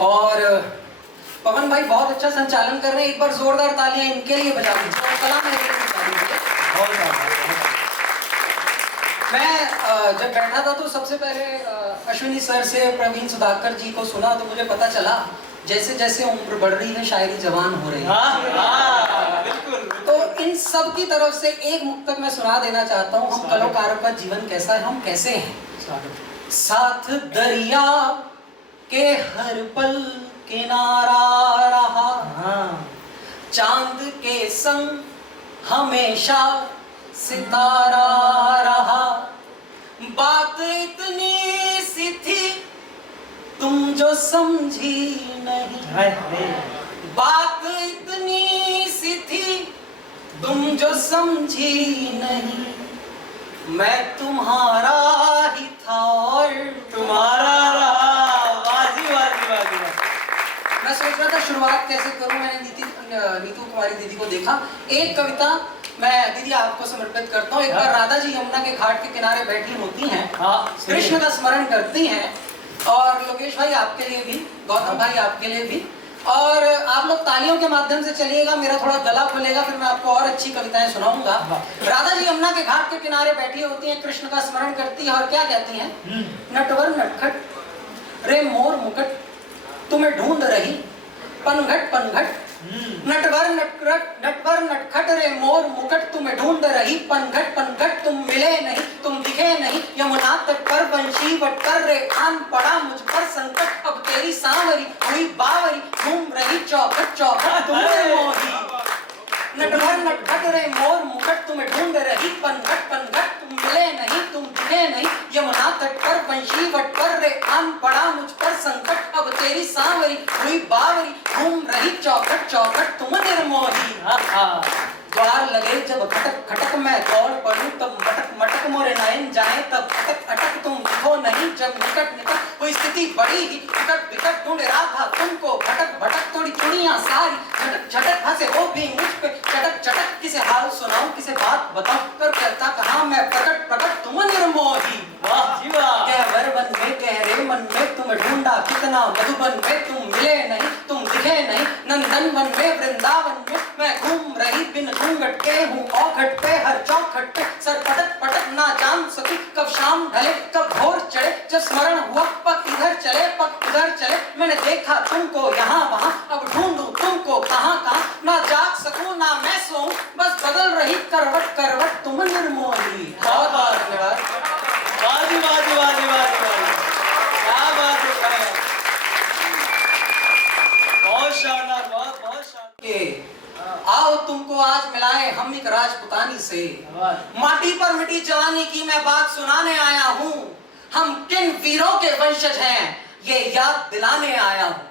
और पवन भाई बहुत अच्छा संचालन कर रहे हैं, एक बार जोरदार तालियां इनके लिए बजा दीजिए और कला मेरे लिए बजा दीजिए। मैं जब बैठा था तो सबसे पहले अश्विनी सर से प्रवीण सुधाकर जी को सुना तो मुझे पता चला जैसे जैसे उम्र बढ़ रही है शायरी जवान हो रही है। बिल्कुल। तो इन सब की तरफ से एक मुक्तक मैं सुना देना चाहता हूँ। हम कलाकारों का जीवन कैसा है, हम कैसे हैं। साथ दरिया के हर पल किनारा रहा, चांद के संग हमेशा सितारा रहा। बात इतनी सी थी तुम जो समझी नहीं, बात इतनी सी थी तुम जो समझी नहीं। मैं तुम्हारा ही था और तुम्हारा रहा। वाजी वाजी वाजी। मैं सोच रहा था शुरुआत कैसे करूं। मैंने नीतू कुमारी दीदी को देखा। एक कविता मैं दीदी आपको समर्पित करता हूँ। एक बार राधा जी यमुना के घाट के किनारे बैठी होती हैं, कृष्ण का स्मरण करती हैं, और लोकेश भाई आपके लिए भी, गौतम भाई आपके लिए भी, और आप लोग तालियों के माध्यम से चलिएगा, मेरा थोड़ा गला खुलेगा, फिर मैं आपको और अच्छी कविताएं सुनाऊंगा। राधा जी यमुना के घाट के किनारे बैठी होती हैं, कृष्ण का स्मरण करती है और क्या कहती हैं, नटवर नटखट रे मोर मुकुट तुम्हें ढूंढ रही पनघट पनघट। नटवर नटखट रे मोर मुकुट तुम्हें ढूंढ रही पनघट पनघट। तुम मिले नहीं, तुम दिखे नहीं, यमुना तट पर वंशी वट कर रे आन पड़ा मुझ पर संकट। अब तेरी सांवरी हुई बावरी घूम रही चौखट चौखट तुम्हें मोही। नटवर नटखट रे मोर मुकुट तुम्हें ढूंढ रही पनघट पनघट। तुम मिले नहीं, तुम दिखे नहीं, यमुना तट पर वंशी वट कर रे आन पड़ा मुझ पर संकट। अब तेरी सांवरी हुई बावरी घूम रही चौखट चौखट तुम निर्मोही। द्वार लगे जब खटक खटक मैं दौड़ पड़ूं तब मटक मटक मोरे नयन जाए तब अटक अटक तुम दिखो नहीं। जब निकट निकट कोई स्थिति बड़ी ही विकट विकट ढूंढे राधा तुमको भटक भटक थोड़ी चुड़ियां सारी झटक झटक हंसे वो भी मुझ पे चटक चटक। किसे हाल सुनाऊं किसे बात बताऊं कर करता कहा मैं प्रकट प्रकट तुम निर्मोही। कहवर वन में गहरे मन में तुम ढूंढा कितना मधुबन में तुम मिले नहीं, तुम दिखे नहीं। नंदन वन में वृंदावन में मैं घूम रही बिन घूंघट के हूँ औघट पे हर चौखट पे। सर पटक पटक ना जान सकी कब शाम ढले कब भोर चढ़े। जब स्मरण हुआ पग इधर चले पग उधर चले। मैंने देखा तुमको यहाँ वहाँ अब ढूंढूं तुमको कहाँ कहाँ। ना जाग सकूं ना मैं सोऊं बस बदल रही करवट करवट तुम निर्मोही। बहुत बहुत धन्यवाद। वाजी वाजी वाजी वाजी वाजी। क्या बात है, बहुत शानदार, बहुत बहुत शानदार। आओ तुमको आज मिलाए हम एक राजपुतानी से। माटी पर मिटी जवानी की मैं बात सुनाने आया हूँ। हम किन वीरों के वंशज हैं ये याद दिलाने आया हूँ।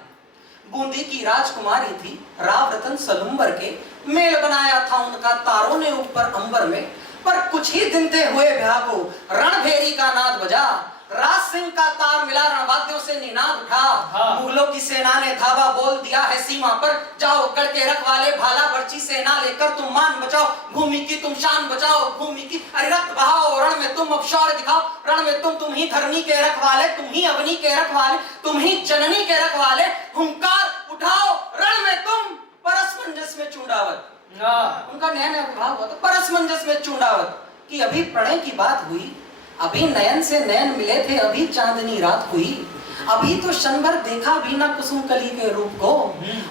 बूंदी की राजकुमारी थी राव रतन सलूम्बर के। मेल बनाया था उनका तारों ने ऊपर अंबर में। पर कुछ ही दिन थे हुए ब्याह को रणभेरी का नाद बजा। राज सिंह का तार मिला रणवाद्यों से निनाद उठा। मुगलों की सेना ने धावा बोल दिया है सीमा पर। जाओ गढ़ के रखवाले भाला बर्ची सेना लेकर तुम मान बचाओ। भूमि की तुम शान बचाओ भूमि की अरे रक्त बहाओ। रण में तुम अब शौर्य दिखाओ। रण में तुम ही धरनी के रखवाले, तुम ही अवनी के रखवाले, तुम ही जननी के रखवाले। हुंकार उठाओ रण में तुम परसमंजस में चूंडावत। उनका नया नया विवाह हुआ था परसमंजस में चूंडावत कि अभी प्रणय की बात हुई, अभी नयन से नयन मिले थे, अभी चांदनी रात हुई। अभी तो क्षण भर देखा भी ना कुसुम कली के रूप को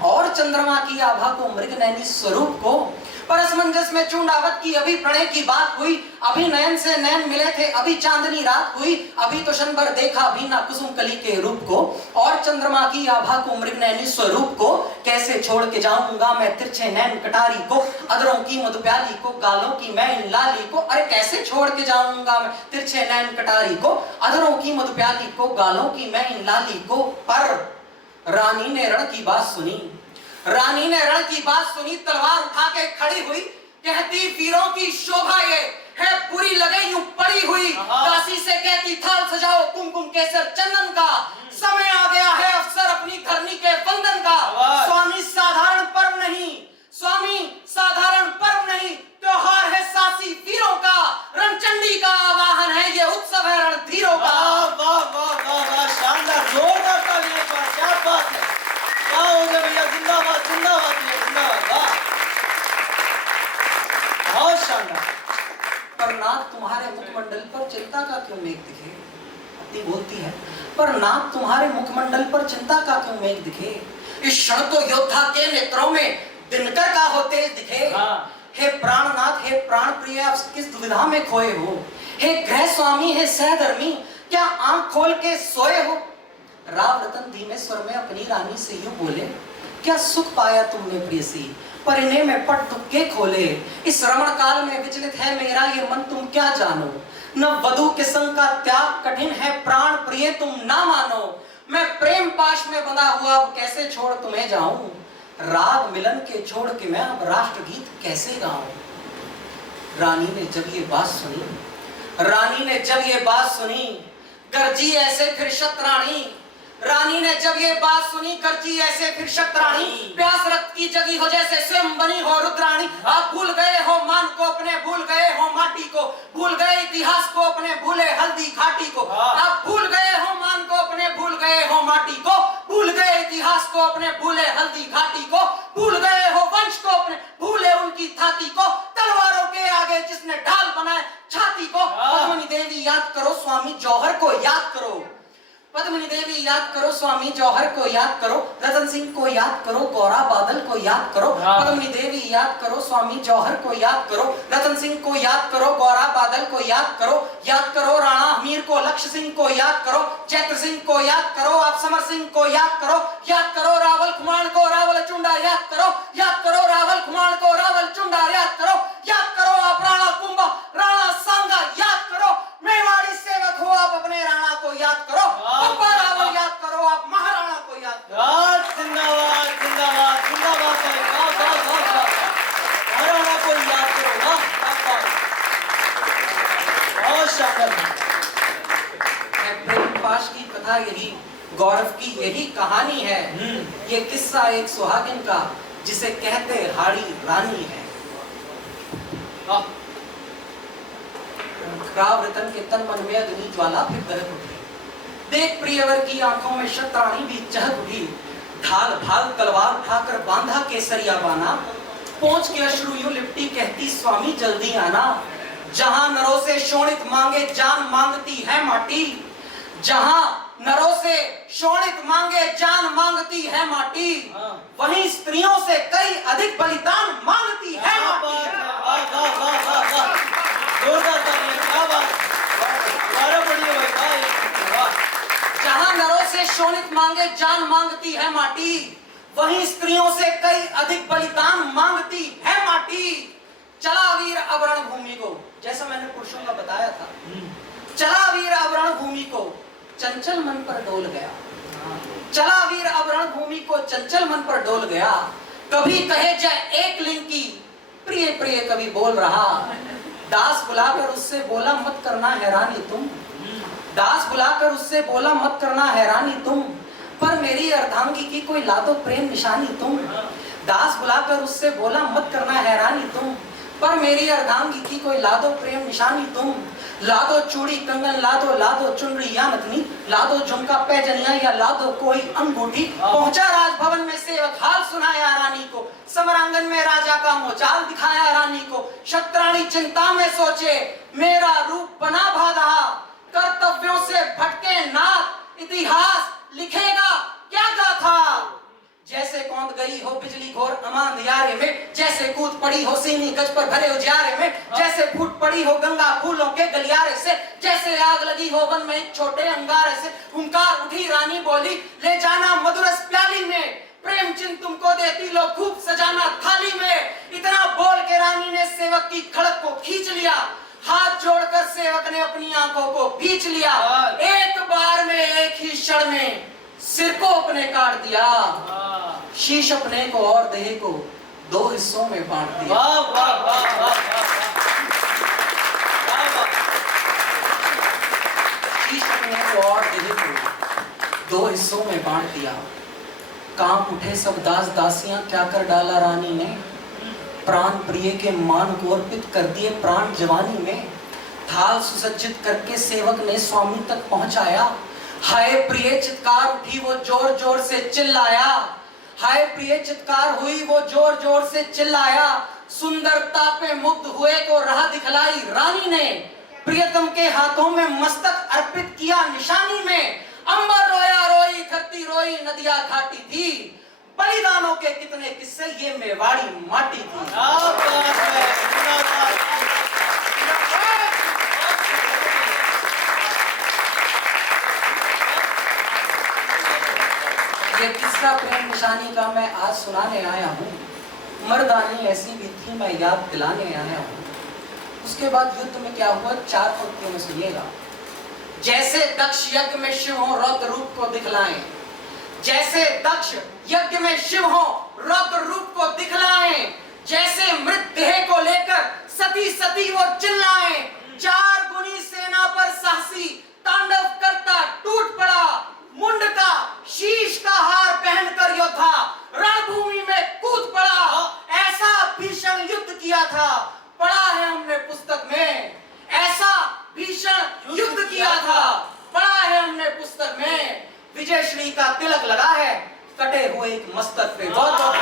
और चंद्रमा की आभा को मृग नैनी स्वरूप को। परसमंजस में चूंडावत की अभी प्रणय की बात हुई, अभी नयन से नयन मिले थे, अभी चांदनी रात हुई। अभी तो क्षण भर देखा भी ना कुसुम कली के रूप को और चंद्रमा की आभा को मृग नैनी स्वरूप को। कैसे छोड़ के जाऊंगा मैं तिरछे नैन कटारी को, अधरों की मधु प्याली को, गालों की मैं इन लाली को। अरे कैसे छोड़ के जाऊंगा मैं तिरछे नैन कटारी को, अधरों की मधु प्याली को, गालों की मैं इन लाली को। पर रानी ने रण की बात सुनी, रानी ने रण की बात सुनी, तलवार उठा के खड़ी हुई। कहती वीरों की शोभा ये है बुरी लगे यूं पड़ी हुई। दासी से कहती थाल सजाओ कुमकुम केसर चंदन का। समय आ गया है अवसर अपनी धरनी के वंदन का। स्वामी साधारण पर्व नहीं, स्वामी साधारण पर्व नहीं, त्योहार है सासी वीरों का। रणचंडी का आवाहन है ये उत्सव है रणधीरों का। वाह वाह वाह वाह, शानदार, जोरदार तालियां, क्या बात है। मुखमंडल पर चिंता का क्यों मेघ दिखे। पत्नी बोलती है, पर नाथ तुम्हारे मुखमंडल पर चिंता का क्यों मेघ दिखे। इस क्षण तो योद्धा के नेत्रों में दिनकर का हो तेज दिखे। हे प्राणनाथ, हे प्राण प्रिय, आप किस दुविधा में खोए हो। हे गृह स्वामी, हे सहधर्मी, क्या आंख खोल के सोए हो। राव रतन धीमे स्वर में अपनी रानी से यूं बोले, क्या सुख पाया तुमने प्रियसी, परिणय में पट दुख के खोले। इस रमण काल में विचलित है मेरा ये मन, तुम क्या जानो। न वधु के संग का त्याग कठिन है, प्राण प्रिय तुम ना मानो। मैं प्रेम पाश में बंधा हुआ अब कैसे छोड़ तुम्हें जाऊं। राग मिलन के छोड़ के मैं अब राष्ट्रगीत कैसे गाऊं। रानी ने जब ये बात सुनी, रानी ने जब ये बात सुनी, गर्जी ऐसे फिर शतरानी। रानी ने जब ये बात सुनी, गर्जी ऐसे फिर शतरानी। प्यास रक्त की जगी हो जैसे स्वयं बनी हो रुद्राणी। आप भूल गए हो मान को अपने, भूल गए हो माटी को, भूल गए इतिहास को अपने, भूले हल्दी घाटी को। आप भूल गए हो मान को अपने, भूल गए हो माटी को, भूल गए इतिहास को अपने, भूले हल्दी घाटी को, भूल गए हो वंश को अपने, भूले उनकी थाती को। तलवारों के आगे जिसने ढाल बनाए छाती को। पद्मिनी देवी याद करो, स्वामी जौहर को याद करो। पद्मिनी देवी याद करो, स्वामी जौहर को याद करो। रतन सिंह को याद करो, गौरा बादल को याद करो। पद्मिनी देवी याद करो, स्वामी जौहर को याद करो। रतन सिंह को याद करो, गौरा बादल को याद करो। याद करो राणा हमीर को, लक्ष्य सिंह को याद करो। चैत्र सिंह को याद करो, आप समर सिंह को याद करो। याद करो रावल खुमान को, रावल चुंडा याद करो। याद करो रावल खुमान को, रावल चुंडा याद करो। याद करो आप राणा कुंभा, राणा सांगा याद करो। मेवाड़ी सेवक हो आप अपने राणा को याद करो। पंपा रावल याद करो, आप महाराणा को याद करो। जिंदाबाद जिंदाबाद जिंदाबाद महाराणा को याद करो। बहुत शानदार। प्रेम पाश की कथा यही, गौरव की यही कहानी है। ये किस्सा एक सुहागिन का जिसे कहते हाड़ी रानी है। राव रतन के तन मन में अग्नि ज्वाला फिर दहक उठी। देख प्रियवर की आंखों में शतरानी भी चहक उठी। ढाल भाल तलवार उठाकर बांधा केसरिया बाना। पहुंच के अश्रु यूं लिपटी कहती, स्वामी जल्दी आना। जहां नरों से शोणित मांगे जान मांगती है माटी। जहां नरों से शोणित मांगे जान मांगती है माटी। वहीं स्त्रियों से कई अधिक बलिदान मांगती है माटी। जहां नरों से शोणित मांगे जान मांगती है माटी, वहीं स्त्रियों से कई अधिक बलिदान मांगती है माटी। चला वीर अवरण भूमि को, जैसा मैंने पुरुषों का बताया था। चला वीर अवरण भूमि को, चंचल मन पर डोल गया। चला वीर अवरण भूमि को, चंचल मन पर डोल गया। कभी कहे जय एक लिंग की, प्रिय प्रिय कभी बोल रहा। दास बुलाकर उससे बोला मत करना हैरानी तुम। दास बुलाकर उससे बोला मत करना हैरानी तुम, पर मेरी अर्धांगी की कोई ला दो प्रेम निशानी तुम। दास बुलाकर उससे बोला मत करना हैरानी तुम, पर मेरी अर्धांगी की कोई ला दो प्रेम निशानी तुम। ला दो चूड़ी कंगन, ला दो चुनरी या नथनी, ला दो झुमका पैजनिया या ला दो कोई अंगूठी। पहुंचा राजभवन में सेवक हाल सुनाया रानी को। समरांगन में राजा का मोचाल दिखाया रानी को। शतरानी चिंता में सोचे, मेरा रूप बना बाधा। कर्तव्यों से भटके नाथ, इतिहास लिखेगा क्या गाथा। जैसे कौंध गई हो बिजली घोर अमांधियारे में, जैसे कूद पड़ी हो सीनी गज पर भरे उजियारे में, जैसे फूट पड़ी हो गंगा फूलों के गलियारे से, जैसे आग लगी हो वन में एक छोटे अंगारे से। हुंकार उठी रानी बोली, ले जाना मधुरस प्याली में, प्रेम चिन्ह तुमको देती लो खूब सजाना थाली में। इतना बोल के रानी ने सेवक की खड़क को खींच लिया। हाथ जोड़कर सेवक ने अपनी आंखों को भींच लिया। एक बार में एक ही क्षण में सिर को अपने काट दिया। शीश अपने को और देह को दो हिस्सों में बांट दिया। वाह वाह वाह वाह शीश अपने को और देह को दो हिस्सों में बांट दिया। कांप उठे सब दास दासियां, क्या कर डाला रानी ने। प्राण प्रिय के मान को अर्पित कर दिए प्राण जवानी में। थाल सुसज्जित करके सेवक ने स्वामी तक पहुंचाया। हाय प्रिय चित्कार उठी वो जोर जोर से चिल्लाया। हाय प्रिय चित्कार हुई वो जोर जोर से चिल्लाया। सुंदरता पे मुग्ध हुए को राह दिखलाई रानी ने। प्रियतम के हाथों में मस्तक अर्पित किया निशानी में। अंबर रोया रोई, धरती रोई, नदियां घाटी थी, बलिदानों के कितने किस्से, ये मेवाड़ी माटी थी। क्या बात है, जिंदाबाद। ये किस्सा प्रेम निशानी का मैं आज सुनाने आया हूँ। मर्दानी ऐसी भी थी, मैं याद दिलाने आया हूँ। उसके बाद युद्ध में क्या हुआ, 4 पंक्तियों में सुनिएगा। जैसे दक्ष यज्ञ में शिव हो, रौद्र रूप को दिखलाएं। जैसे दक्ष यज्ञ में शिव हो, रौद्र रूप को दिखलाएं। जैसे मृत देह को लेकर सती सती वो चिल्लाएं। 4 गुनी सेना पर साहसी तांडव करता टूट पड़ा। मुंड का शीश का हार पहनकर योद्धा रणभूमि में कूद पड़ा। ऐसा भीषण युद्ध किया था, पढ़ा है हमने पुस्तक में। ऐसा भीषण युद्ध किया था, पढ़ा है हमने पुस्तक में। विजयश्री का तिलक लगा है कटे हुए एक मस्तक पे। बहुत बहुत